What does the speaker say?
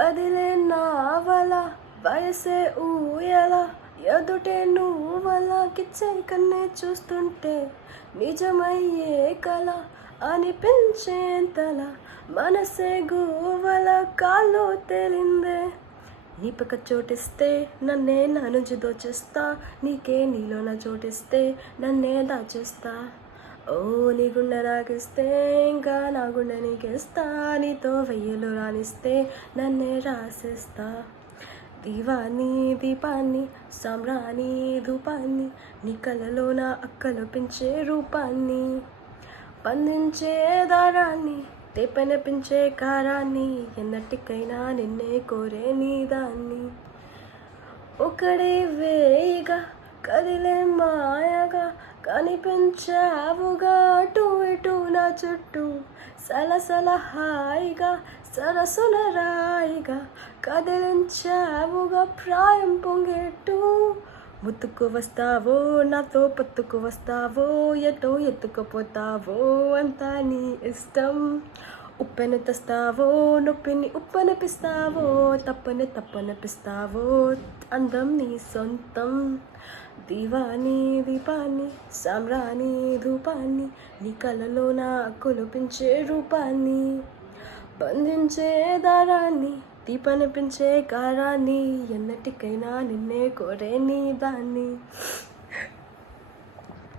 కదిలే నావల వయసే ఊయల ఎదుటే నువ్వలా కిచ్చే కన్నే చూస్తుంటే నిజమయ్యే కల అనిపించేంతలా మనసే గోవల కాల్లో తేలిందే. నీ పక్క చోటిస్తే నన్నే నా నుంచి దోచేస్తా, నీకే నీలోన చోటిస్తే నన్నే దాచేస్తా. ఓ నీ గుండె నాకిస్తే ఇంకా నా గుండె నీకేస్తా, నీతో వెయ్యలు రానిస్తే నన్నే రాసేస్తా. దీవాని దీపాన్ని సామ్రాణి ధూపాన్ని నీ కలలో నా అక్కలు పెంచే రూపాన్ని, పందించే దారాన్ని తెప్పనిపించే కారాన్ని, ఎన్నటికైనా నిన్నే కోరే నీ దాన్ని. ఒకడే వేయిగా కదిలే మాయగా కనిపించావుగా అటు ఇటు నా చుట్టూ, సలసల హాయిగా సరసుల రాయిగా కదిలించావుగా ప్రాయం పొంగెట్టు. ముత్తుకు వస్తావో నాతో పొత్తుకు వస్తావో, ఎటో ఎత్తుకుపోతావో అంతా నీ ఇష్టం. ఉప్పెను తెస్తావో నొప్పిని ఉప్పనిపిస్తావో, తప్పని తప్పనిపిస్తావో అందం నీ సొంతం. దీవాని దీపాన్ని సామ్రాణి ధూపాన్ని నీ కలలో నా కొలిపించే రూపాన్ని, బంధించే దారాన్ని దీపనిపించే కారాన్ని, ఎన్నటికైనా నిన్నే కోరే నీ దాన్ని.